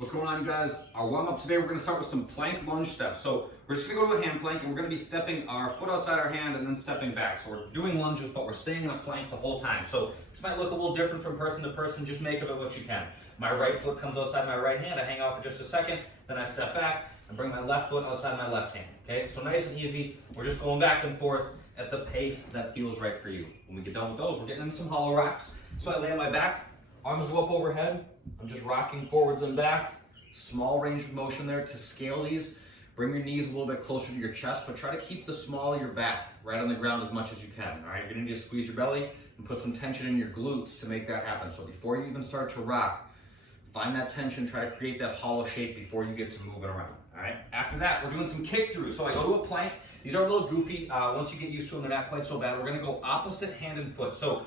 What's going on, you guys? Our warm up today, we're going to start with some plank lunge steps. So we're just going to go to a hand plank and we're going to be stepping our foot outside our hand and then stepping back. So we're doing lunges, but we're staying in a plank the whole time. So this might look a little different from person to person. Just make of it what you can. My right foot comes outside my right hand. I hang off for just a second. Then I step back and bring my left foot outside my left hand. Okay, so nice and easy. We're just going back and forth at the pace that feels right for you. When we get done with those, we're getting into some hollow rocks. So I lay on my back. Arms go up overhead. I'm just rocking forwards and back. Small range of motion there to scale these. Bring your knees a little bit closer to your chest, but try to keep the small of your back right on the ground as much as you can. All right, you're gonna need to squeeze your belly and put some tension in your glutes to make that happen. So before you even start to rock, find that tension, try to create that hollow shape before you get to moving around. All right, after that, we're doing some kick throughs. So I go to a plank. These are a little goofy. Once you get used to them, they're not quite so bad. We're gonna go opposite hand and foot. So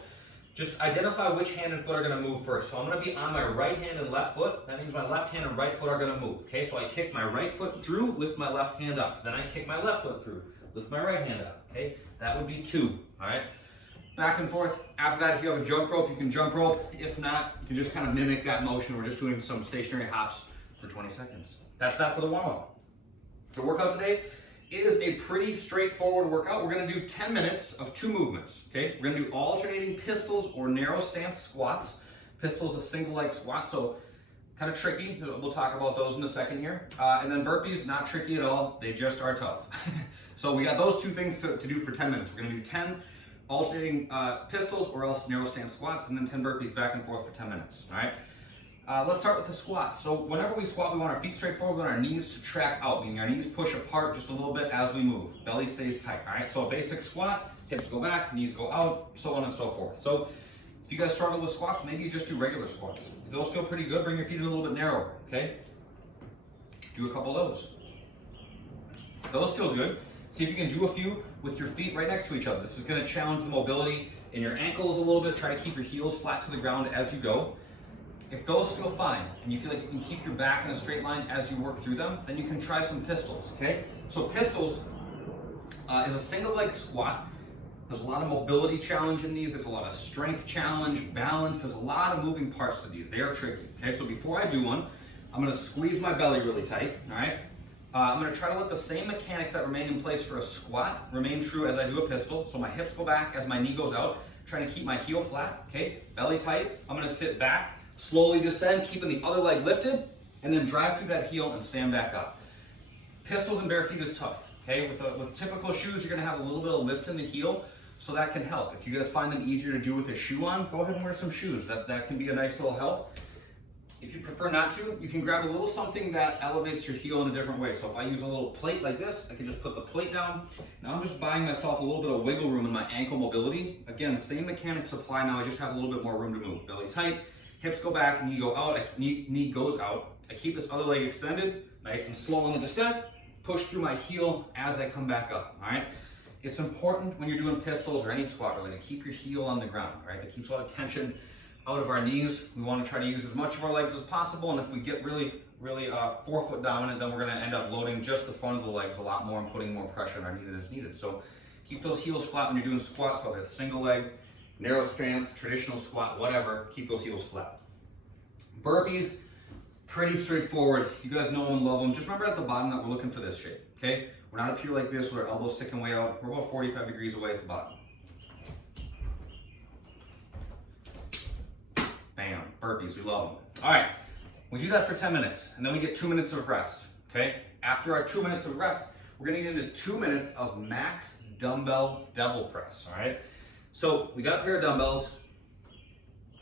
just identify which hand and foot are gonna move first. So I'm gonna be on my right hand and left foot. That means my left hand and right foot are gonna move. Okay, so I kick my right foot through, lift my left hand up. Then I kick my left foot through, lift my right hand up. Okay, that would be 2, all right? Back and forth. After that, if you have a jump rope, you can jump rope. If not, you can just kind of mimic that motion. We're just doing some stationary hops for 20 seconds. That's that for the warm up. The workout today is a pretty straightforward workout. We're gonna do 10 minutes of 2 movements, okay? We're gonna do alternating pistols or narrow stance squats. Pistol's a single leg squat, so kind of tricky. We'll talk about those in a second here. And then burpees, not tricky at all. They just are tough. So we got those 2 things to do for 10 minutes. We're gonna do 10 alternating pistols or else narrow stance squats, and then 10 burpees back and forth for 10 minutes, all right? Let's start with the squats. So whenever we squat, we want our feet straight forward, we want our knees to track out, meaning our knees push apart just a little bit as we move. Belly stays tight, all right? So a basic squat, hips go back, knees go out, so on and so forth. So if you guys struggle with squats, maybe you just do regular squats. If those feel pretty good, bring your feet a little bit narrower, okay? Do a couple of those. If those feel good, see if you can do a few with your feet right next to each other. This is gonna challenge the mobility in your ankles a little bit. Try to keep your heels flat to the ground as you go. If those feel fine and you feel like you can keep your back in a straight line as you work through them, then you can try some pistols, okay? So pistols is a single leg squat. There's a lot of mobility challenge in these. There's a lot of strength challenge, balance. There's a lot of moving parts to these. They are tricky, okay? So before I do one, I'm gonna squeeze my belly really tight, all right? I'm gonna try to let the same mechanics that remain in place for a squat remain true as I do a pistol. So my hips go back as my knee goes out, trying to keep my heel flat, okay? Belly tight. I'm gonna sit back, slowly descend, keeping the other leg lifted, and then drive through that heel and stand back up. Pistols and bare feet is tough, okay? With typical shoes, you're gonna have a little bit of lift in the heel, so that can help. If you guys find them easier to do with a shoe on, go ahead and wear some shoes. That can be a nice little help. If you prefer not to, you can grab a little something that elevates your heel in a different way. So if I use a little plate like this, I can just put the plate down. Now I'm just buying myself a little bit of wiggle room in my ankle mobility. Again, same mechanics apply now, I just have a little bit more room to move. Belly tight, hips go back, knee go out, knee goes out. I keep this other leg extended, nice and slow on the descent, push through my heel as I come back up, all right? It's important when you're doing pistols or any squat really to keep your heel on the ground, right? That keeps a lot of tension out of our knees. We want to try to use as much of our legs as possible, and if we get really forefoot dominant, then we're going to end up loading just the front of the legs a lot more and putting more pressure on our knee than is needed. So keep those heels flat when you're doing squats, whether it's single leg, narrow stance, traditional squat, whatever, keep those heels flat. Burpees, pretty straightforward. You guys know and love them. Just remember at the bottom that we're looking for this shape, okay? We're not up here like this with our elbows sticking way out. We're about 45 degrees away at the bottom. Bam, burpees, we love them. All right, we do that for 10 minutes, and then we get 2 minutes of rest, okay? After our 2 minutes of rest, we're gonna get into 2 minutes of max dumbbell devil press, all right? So we got a pair of dumbbells.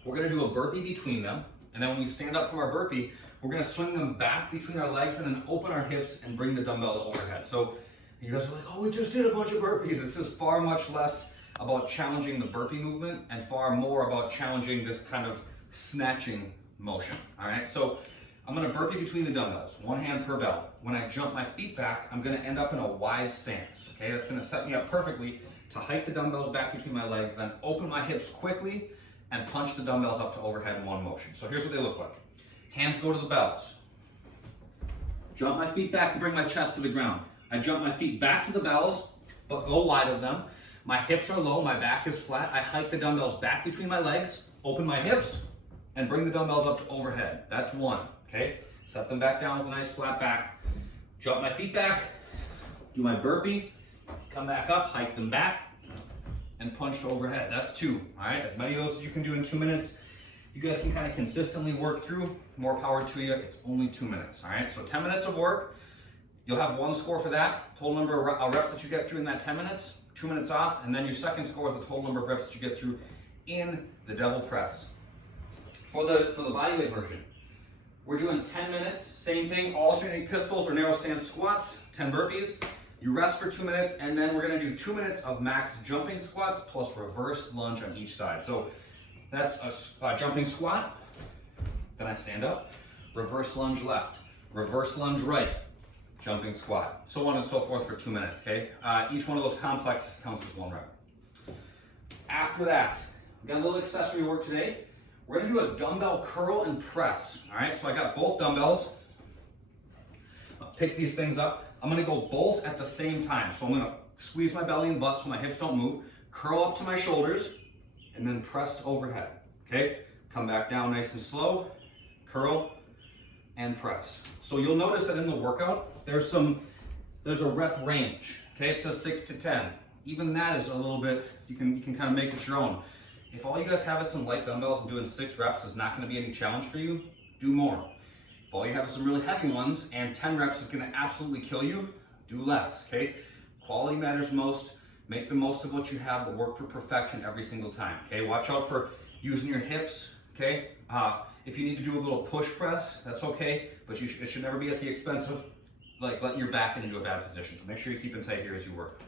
We're gonna do a burpee between them, and then when we stand up from our burpee, we're gonna swing them back between our legs and then open our hips and bring the dumbbell to overhead. So you guys are like, oh, we just did a bunch of burpees. This is far much less about challenging the burpee movement and far more about challenging this kind of snatching motion, all right? So I'm gonna burpee between the dumbbells, 1 hand per bell. When I jump my feet back, I'm gonna end up in a wide stance, okay? That's gonna set me up perfectly to hike the dumbbells back between my legs, then open my hips quickly and punch the dumbbells up to overhead in one motion. So here's what they look like. Hands go to the bells. Jump my feet back and bring my chest to the ground. I jump my feet back to the bells, but go wide of them. My hips are low, my back is flat. I hike the dumbbells back between my legs, open my hips, and bring the dumbbells up to overhead. That's 1, okay? Set them back down with a nice flat back. Jump my feet back, do my burpee, come back up, hike them back, and punch to overhead. That's 2, all right? As many of those as you can do in 2 minutes. You guys can kind of consistently work through. More power to you. It's only 2 minutes, all right? So 10 minutes of work. You'll have 1 score for that. Total number of reps that you get through in that 10 minutes, 2 minutes off, and then your second score is the total number of reps that you get through in the devil press. For the bodyweight version, we're doing 10 minutes, same thing, alternating pistols or narrow stance squats, 10 burpees. You rest for 2 minutes, and then we're gonna do 2 minutes of max jumping squats plus reverse lunge on each side. So that's a jumping squat, then I stand up, reverse lunge left, reverse lunge right, jumping squat, so on and so forth for 2 minutes, okay? Each one of those complexes counts as 1 rep. After that, we got a little accessory work today. We're gonna do a dumbbell curl and press, all right? So I got both dumbbells. I'll pick these things up. I'm gonna go both at the same time. So I'm gonna squeeze my belly and butt so my hips don't move, curl up to my shoulders, and then press to overhead, okay? Come back down nice and slow, curl, and press. So you'll notice that in the workout, there's a rep range, okay? It says 6 to 10. Even that is a little bit, you can kind of make it your own. If all you guys have is some light dumbbells and doing 6 reps is not gonna be any challenge for you, do more. If all you have is some really heavy ones and 10 reps is gonna absolutely kill you, do less, okay? Quality matters most. Make the most of what you have, but work for perfection every single time, okay? Watch out for using your hips, okay? If you need to do a little push press, that's okay, but it should never be at the expense of like letting your back get into a bad position. So make sure you keep it tight here as you work.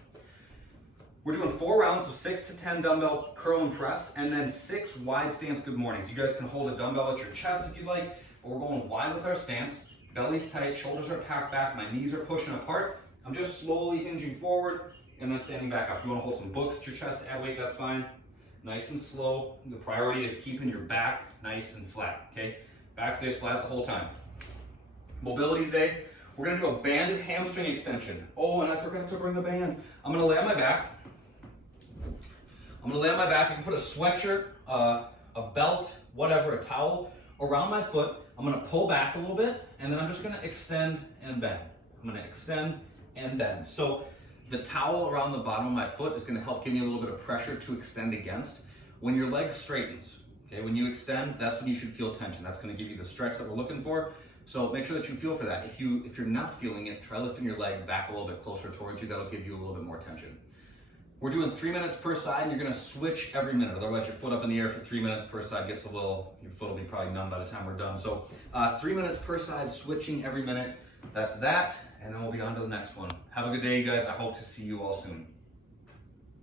We're doing 4 rounds of 6 to 10 dumbbell curl and press, and then 6 wide stance good mornings. You guys can hold a dumbbell at your chest if you like, but we're going wide with our stance. Belly's tight, shoulders are packed back, my knees are pushing apart. I'm just slowly hinging forward and then standing back up. If you want to hold some books at your chest to add weight, that's fine. Nice and slow. The priority is keeping your back nice and flat, okay? Back stays flat the whole time. Mobility today, we're gonna do a banded hamstring extension. Oh, and I forgot to bring the band. I'm gonna lay on my back. You can put a sweatshirt, a belt, whatever, a towel around my foot. I'm gonna pull back a little bit, and then I'm just gonna extend and bend. I'm gonna extend and bend. So the towel around the bottom of my foot is gonna help give me a little bit of pressure to extend against. When your leg straightens, okay, when you extend, that's when you should feel tension. That's gonna give you the stretch that we're looking for. So make sure that you feel for that. If you're not feeling it, try lifting your leg back a little bit closer towards you. That'll give you a little bit more tension. We're doing 3 minutes per side, and you're gonna switch every minute. Otherwise, your foot up in the air for 3 minutes per side gets your foot will be probably numb by the time we're done. So 3 minutes per side, switching every minute. That's that, and then we'll be on to the next one. Have a good day, you guys. I hope to see you all soon.